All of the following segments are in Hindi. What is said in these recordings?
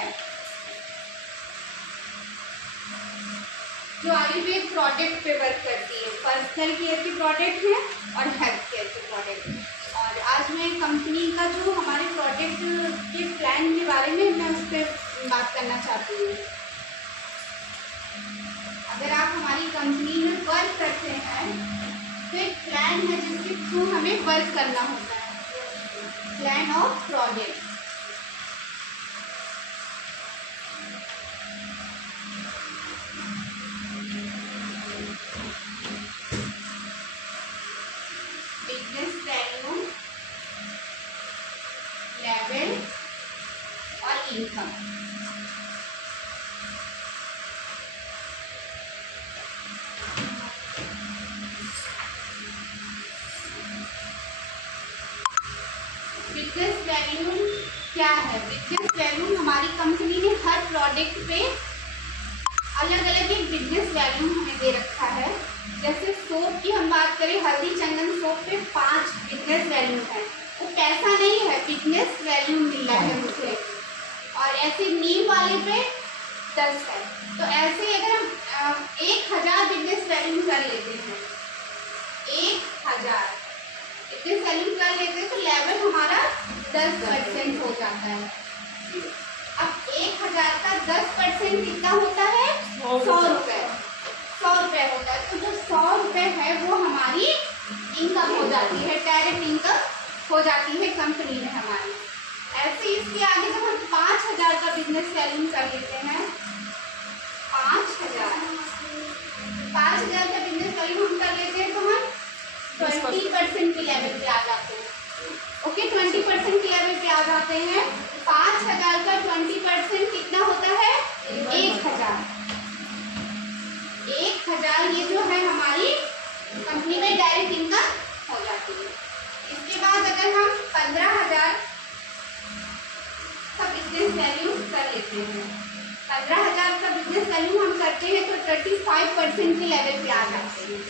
है, जो आयुर्वेद प्रोडक्ट पे वर्क करती है। पर्सनल केयर के प्रोडक्ट हैं और हेल्थ केयर के प्रोडक्ट हैं। और आज मैं कंपनी का जो हमारे प्रोडक्ट के प्लान के बारे में मैं उस पर बात करना चाहती हूँ। अगर आप हमारी कंपनी में वर्क करते हैं तो एक प्लान है जिसके थ्रू हमें वर्क करना होता है, plan of product. Business value, level और इनकम। बिजनेस वैल्यू क्या है? बिजनेस वैल्यू हमारी कंपनी ने हर प्रोडक्ट पे अलग अलग एक बिजनेस वैल्यू हमें दे रखा है। जैसे सोप की हम बात करें, हल्दी चंदन सोप पे 5 बिजनेस वैल्यू है। वो पैसा नहीं है, बिजनेस वैल्यू मिल रहा है मुझे। और ऐसे नीम वाले पे 10 है। तो ऐसे अगर हम 1000 बिजनेस वैल्यू कर लेते हैं, 1000 बिजनेस वैल्यू कर लेते हैं तो लेवल हमारा 10% हो जाता है। अब 1000 का 10% कितना होता है? 100 रुपये। 100 रुपये होता है। तो जो 100 रुपये है वो हमारी इनकम हो जाती है, डायरेक्ट इनकम हो जाती है कंपनी में हमारी। ऐसे इसके आगे जब हम 5000 का बिजनेस वैल्यू कर लेते हैं, 5000 का बिजनेस वैल्यू हम कर लेते हैं तो हम 20% के लेवल पे आ जाते हैं। ओके, 20% के लेवल पे आ जाते हैं। 5000 का 20% कितना होता है? 1000। 1000 ये जो है हमारी कंपनी में डायरेक्ट इनकम हो जाती है। इसके बाद अगर हम 15000 का बिजनेस वैल्यू कर लेते हैं, 15000 का बिजनेस वैल्यू हम करते हैं तो 35% के लेवल पे आ जाते हैं।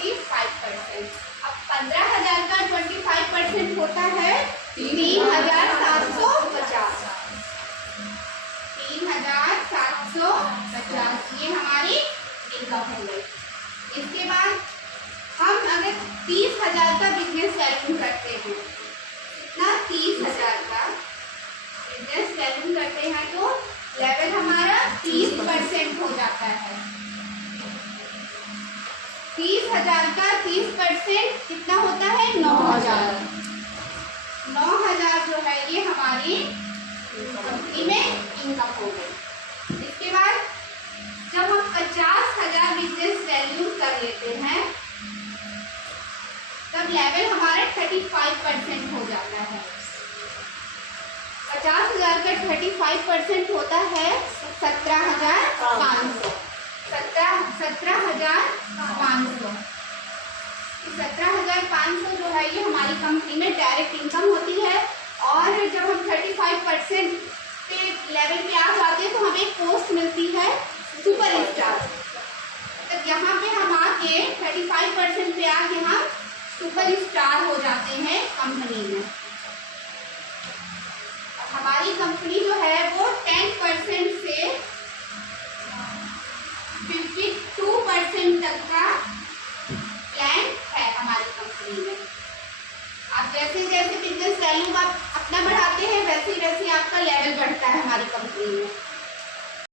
25%। अब 15000 का 25% होता है 3750। 3750 ये हमारी इनकम हो गई। इसके बाद हम अगर 30000 का बिजनेस वैल्यू करते हैं, कितना? 30000 का बिजनेस वैल्यू करते हैं तो लेवल हमारा 30% हो जाता है। 30000 का 30% कितना होता है? 9000। 9000 जो है ये हमारी कंपनी में इनकम हो गई। इसके बाद जब हम 50000 बिजनेस वैल्यू कर लेते हैं तब लेवल हमारा 35% हो जाता है। 50000 का 35% होता है 17500। 17500। 17500 जो है ये हमारी कंपनी में डायरेक्ट इनकम होती है। और जब हम 35% पे लेवल पे आ जाते हैं तो हमें एक पोस्ट मिलती है सुपर स्टार। तो यहाँ पे हम आके 35% पे आके हम सुपर स्टार हो जाते हैं कंपनी में। हमारी कंपनी जो है वो 10% से 52% तक का प्लान है हमारी कंपनी में। आप जैसे जैसे बिजनेस वैल्यू आप अपना बढ़ाते हैं वैसे वैसे आपका लेवल बढ़ता है हमारी कंपनी में।